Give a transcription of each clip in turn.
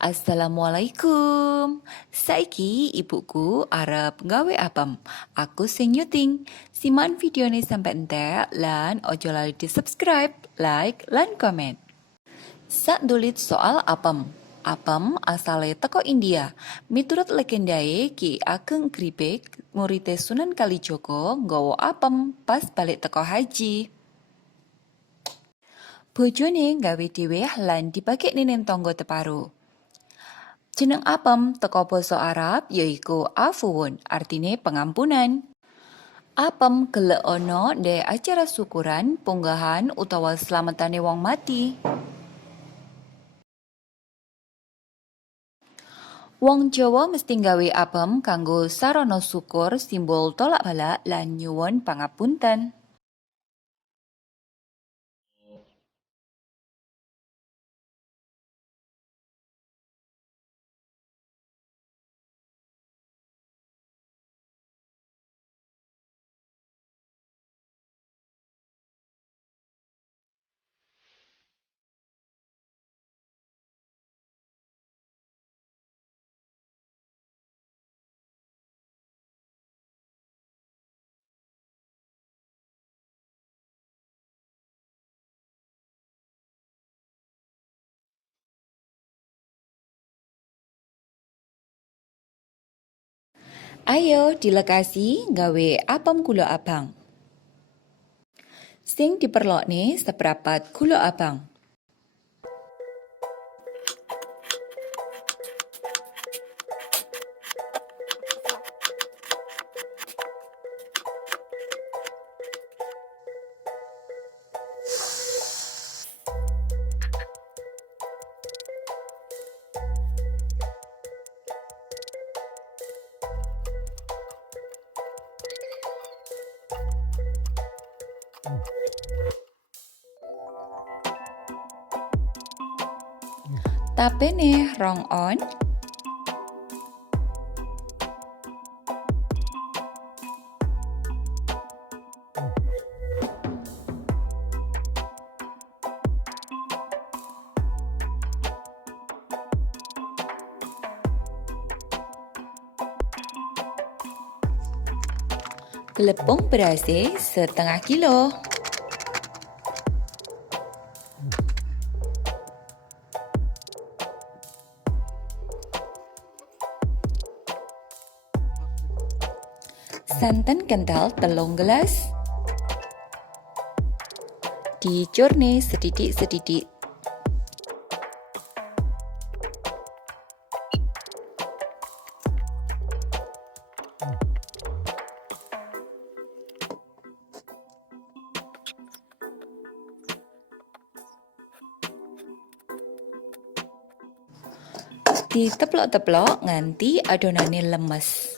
Assalamualaikum. Saiki ibuku arep gawe apem. Aku sing nyuting. Siman videone sampai entek lan ojo lali di subscribe, like, lan komen. Sak dulit soal apem. Apem asale teko India. Miturut legendae Ki Ageng Gripek, murite Sunan Kalijaga nggawa apem pas balik teko haji. Bojone gawe dhewe lan dibagi ning tangga teparo. Jeneng apem teko basa Arab yaiku afuwun, artine pengampunan. Apem gelek ana ndek acara syukuran, punggahan utawa slametane wong mati. Wong Jawa mesti gawe apem kanggo sarana syukur, simbol tolak balak lan nyuwun pangapunten. Ayo dilekasi gawe apem gula abang. Sing diperlokne seprapat gula abang. Tapene rong on. Glepung berase setengah kilo. Santan kental telung gelas. Dicurne sedidik-sedidik. Diteplok-teplok nganti adonane lemes.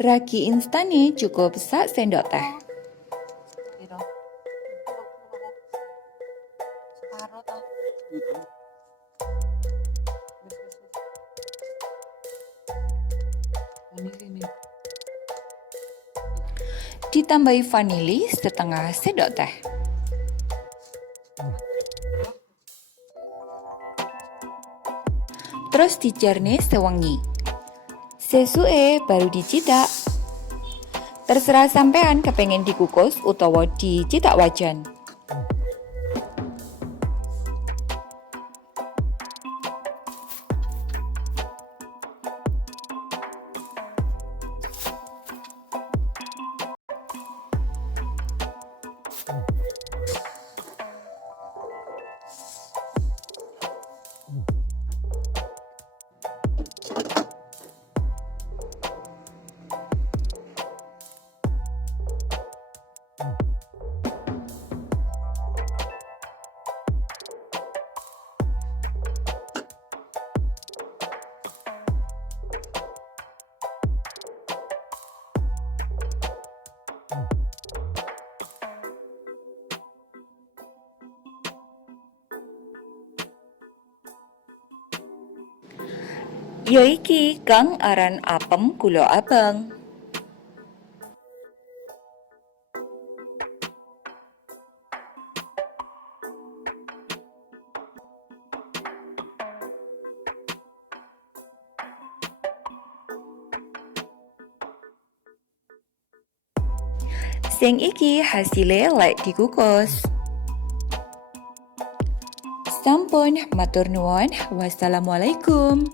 Ragi instane cukup sak sendok teh. Ditambahi vanili setengah sendok teh. Terus dijarne sewengi. Sesuke baru dicitak. Terserah sampean kepengen dikukus utawa dicitak wajan. Ya iki kang aran apem gula abang. Sing iki hasile lek dikukus. Sampun matur nuwun. Wassalamualaikum.